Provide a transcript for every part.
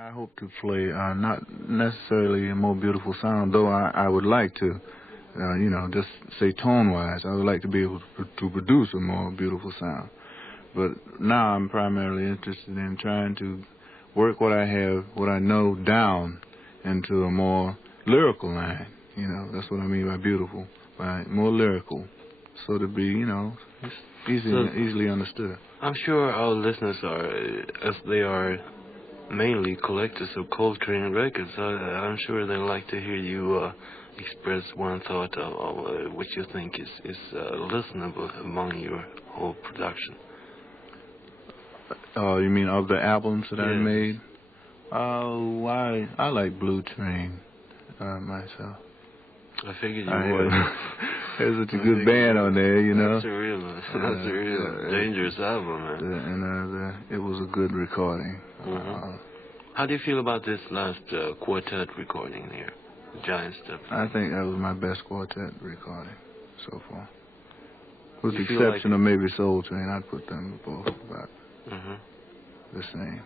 I hope to play not necessarily a more beautiful sound, though I would like to, just say tone-wise, I would like to be able to produce a more beautiful sound. But now I'm primarily interested in trying to work what I have, what I know down into a more lyrical line. That's what I mean by beautiful, by more lyrical, so to be, it's easily understood. I'm sure our listeners are, as they are mainly collectors of coltrane records, I'm sure they like to hear you express one thought of what you think is listenable among your whole production. You mean of the albums that Yes. I made? Oh, I like Blue Train myself. I figured you would. There's such a good band on there, That's a real dangerous album, man. And it was a good recording. Mm-hmm. How do you feel about this last quartet recording here, Giant Step? I think that was my best quartet recording so far. With the You exception of maybe Soul Train, I'd put them both about the same.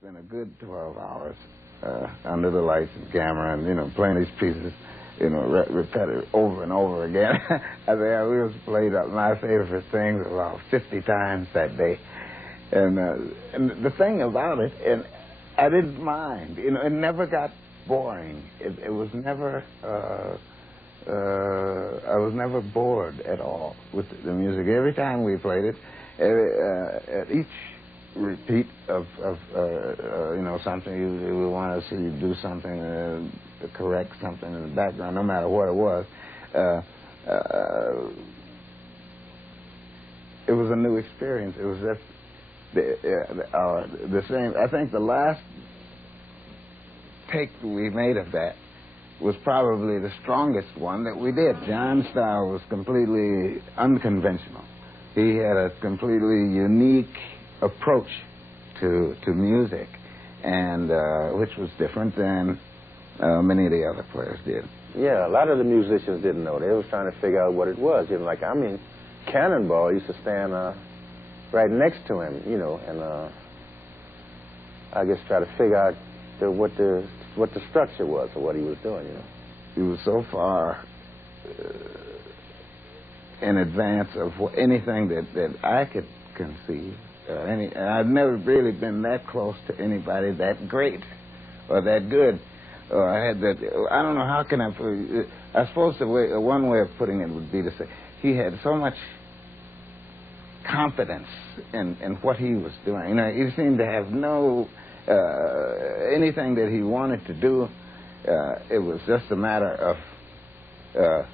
spend a good 12 hours under the lights and camera and, you know, playing these pieces, you know, repeated over and over again. I think we was played up my favorite things about 50 times that day. And the thing about it, and I didn't mind, you know, it never got boring. It was never, I was never bored at all with the music. Every time we played it, at each repeat of you know, something, we want to see you do something to correct something in the background, no matter what it was. It was a new experience. It was just the same. I think the last take we made of that was probably the strongest one that we did. John's style was completely unconventional. He had a completely unique approach to music, and which was different than many of the other players did. Yeah, a lot of the musicians didn't know. They was trying to figure out what it was. You know, like, I mean, Cannonball used to stand right next to him, you know, and I guess try to figure out what the structure was of what he was doing, you know. He was so far in advance of anything that I could conceive. And I've never really been that close to anybody that great or that good. Or I had that. I don't know how can I put it. I suppose one way of putting it would be to say he had so much confidence in what he was doing. You know, he seemed to have no anything that he wanted to do. It was just a matter of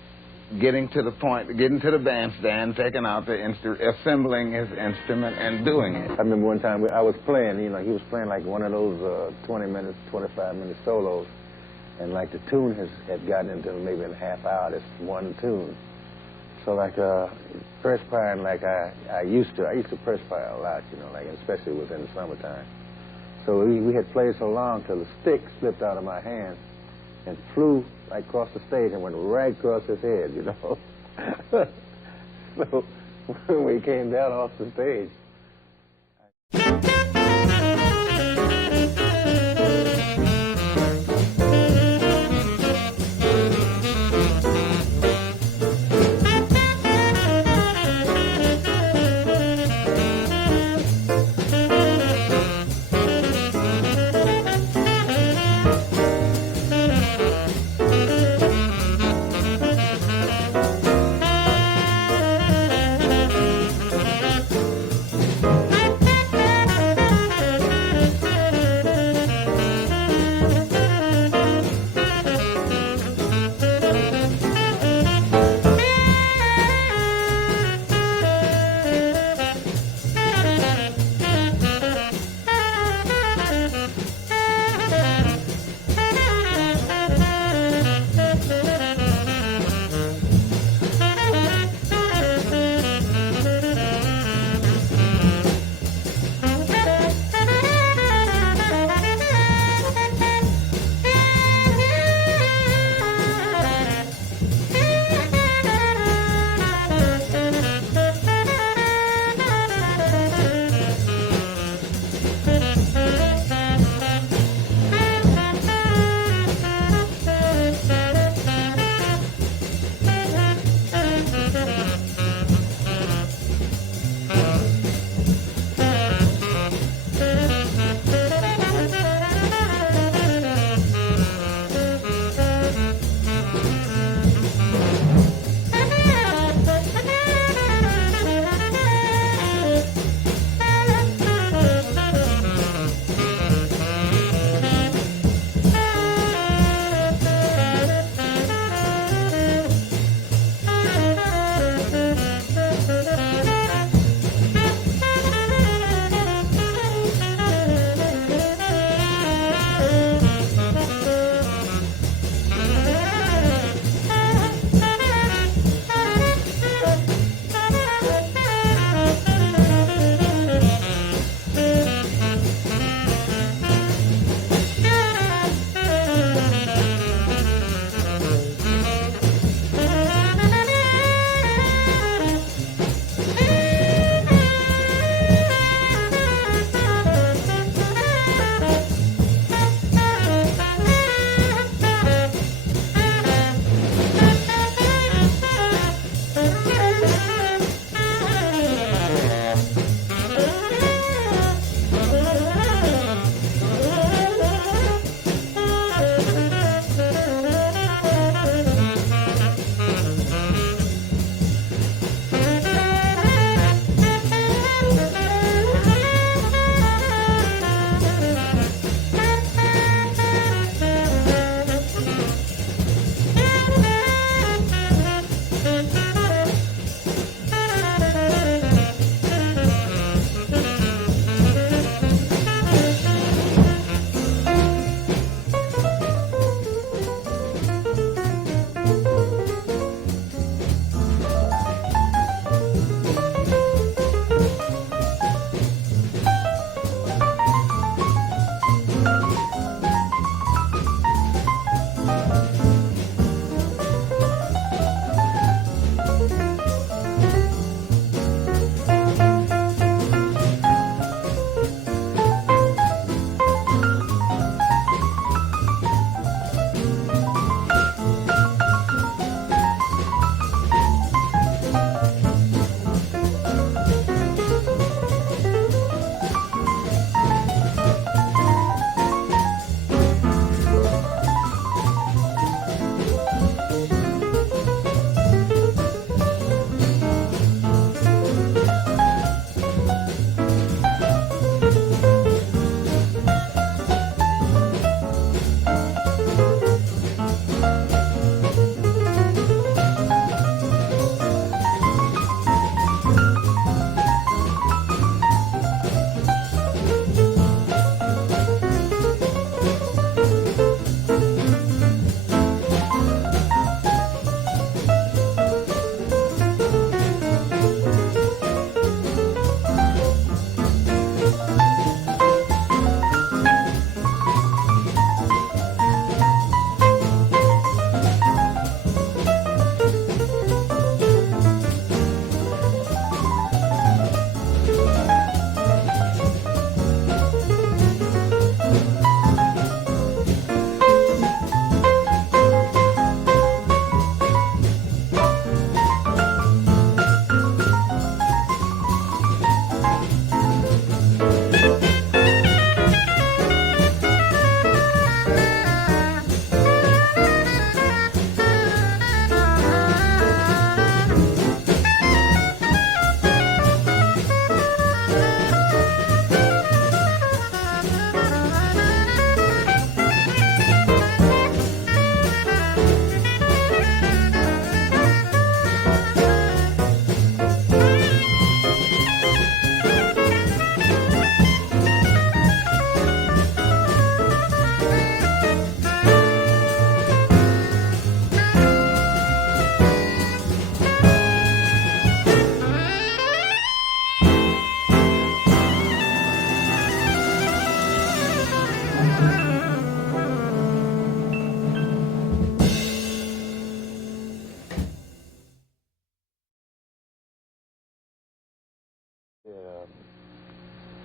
getting to the point, getting to the bandstand, taking out the assembling his instrument and doing it. I remember one time I was playing, you know, he was playing like one of those 20 minutes, 25-minute solos, and like the tune had gotten into maybe in a half hour, this one tune. So like perspiring like I used to perspire a lot, you know, like especially within the summertime. So we had played so long till the stick slipped out of my hand and flew like across the stage and went right across his head, you know. So when we came down off the stage,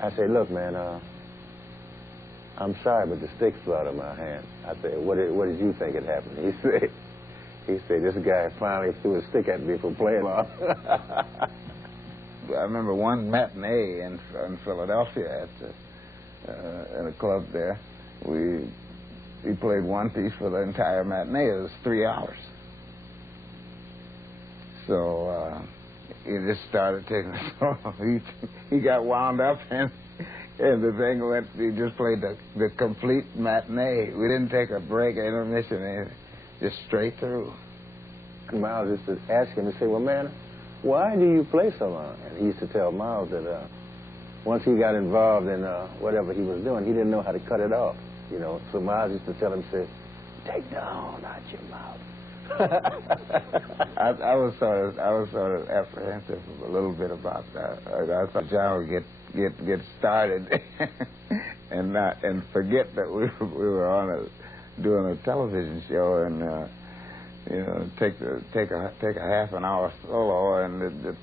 I said, look, man, I'm sorry, but the stick flew out of my hand. I said, what did you think had happened? He said, this guy finally threw a stick at me for playing along. I remember one matinee in Philadelphia in a club there. We played one piece for the entire matinee. It was 3 hours. So he just started taking it slow. He got wound up, and the thing went. He just played the complete matinee. We didn't take a break, intermission, anything. Just straight through. Miles used to ask him and say, well, man, why do you play so long? And he used to tell Miles that once he got involved in whatever he was doing, he didn't know how to cut it off, you know. So Miles used to tell him, say, take the horn out your mouth. I was sort of apprehensive a little bit about that. I thought John would get started and forget that we were doing a television show and you know, take a half an hour solo, and the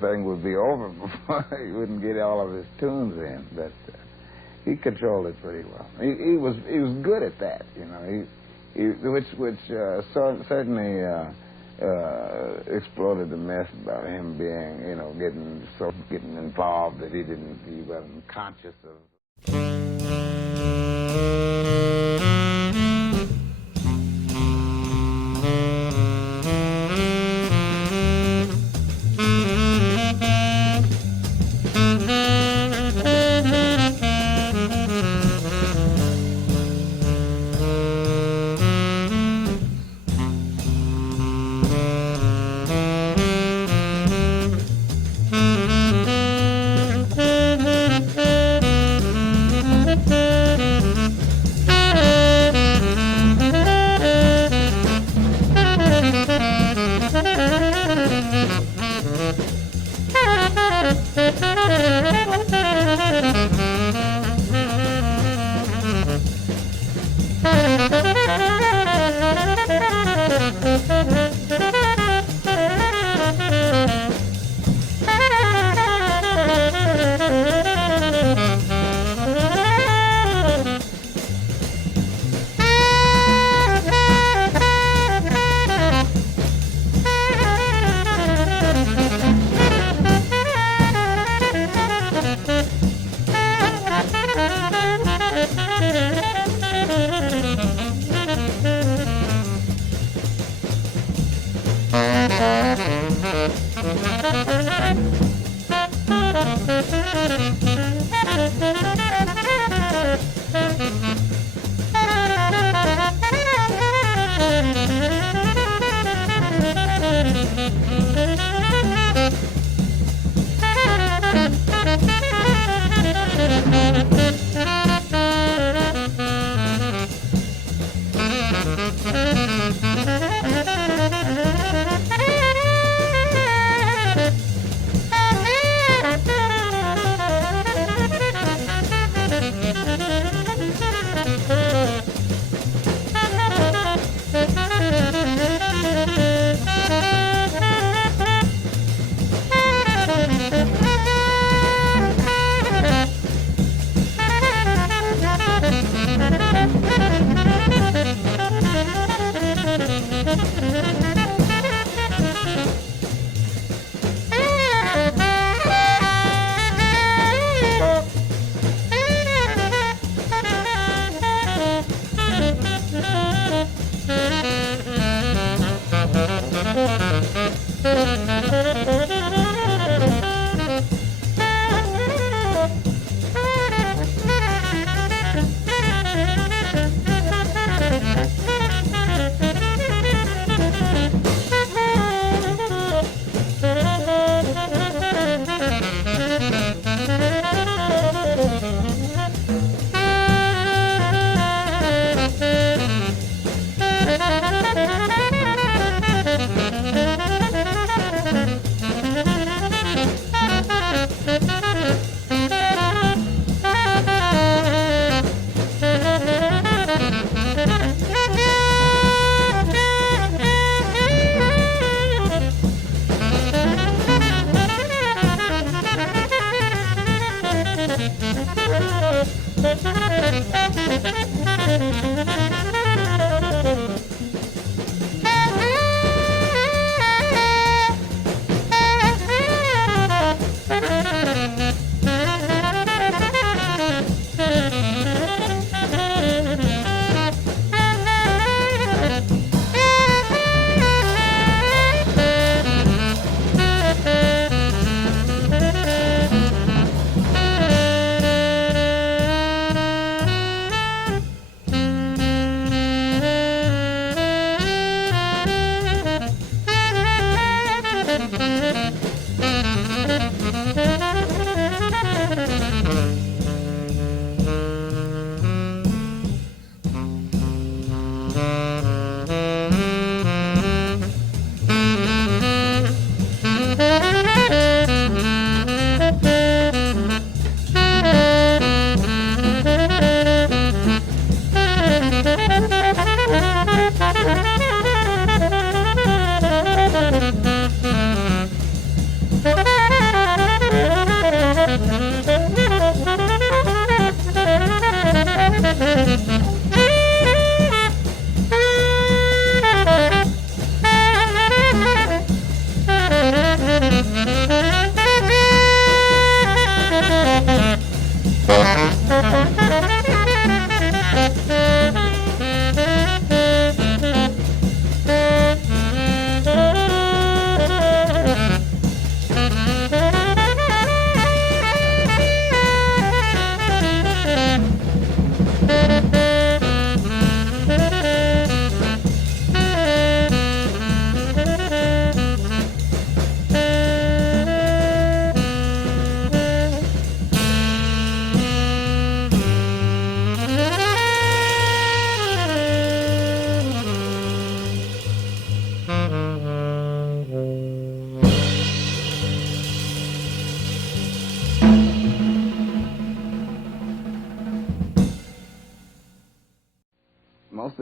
thing would be over before he wouldn't get all of his tunes in. But he controlled it pretty well. He was good at that, you know. Which certainly exploded the myth about him being, you know, getting involved that he wasn't conscious of.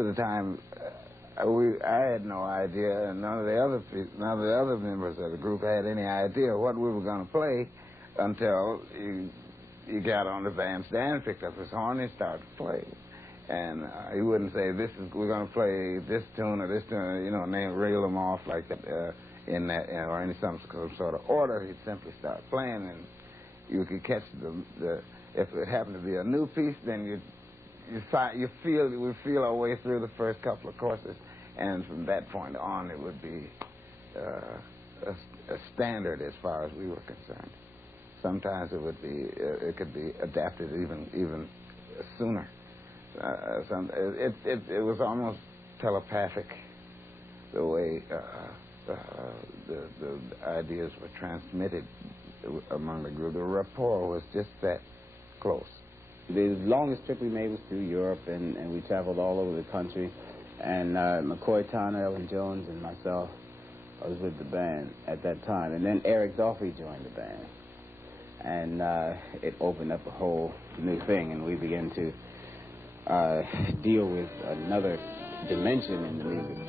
the time, I had no idea, and none of the other members of the group had any idea what we were going to play until you got on the bandstand, picked up his horn, and started to play. And he wouldn't say, we're going to play this tune or this tune, you know, reel them off like that in that, or in some sort of order. He'd simply start playing, and you could catch if it happened to be a new piece, then we feel our way through the first couple of courses, and from that point on, it would be a standard as far as we were concerned. Sometimes it could be adapted even sooner. It was almost telepathic the way the ideas were transmitted among the group. The rapport was just that close. The longest trip we made was through Europe, and we traveled all over the country. And McCoy, Tanner, Elvin Jones, and myself, I was with the band at that time. And then Eric Dolphy joined the band. And it opened up a whole new thing, and we began to deal with another dimension in the music.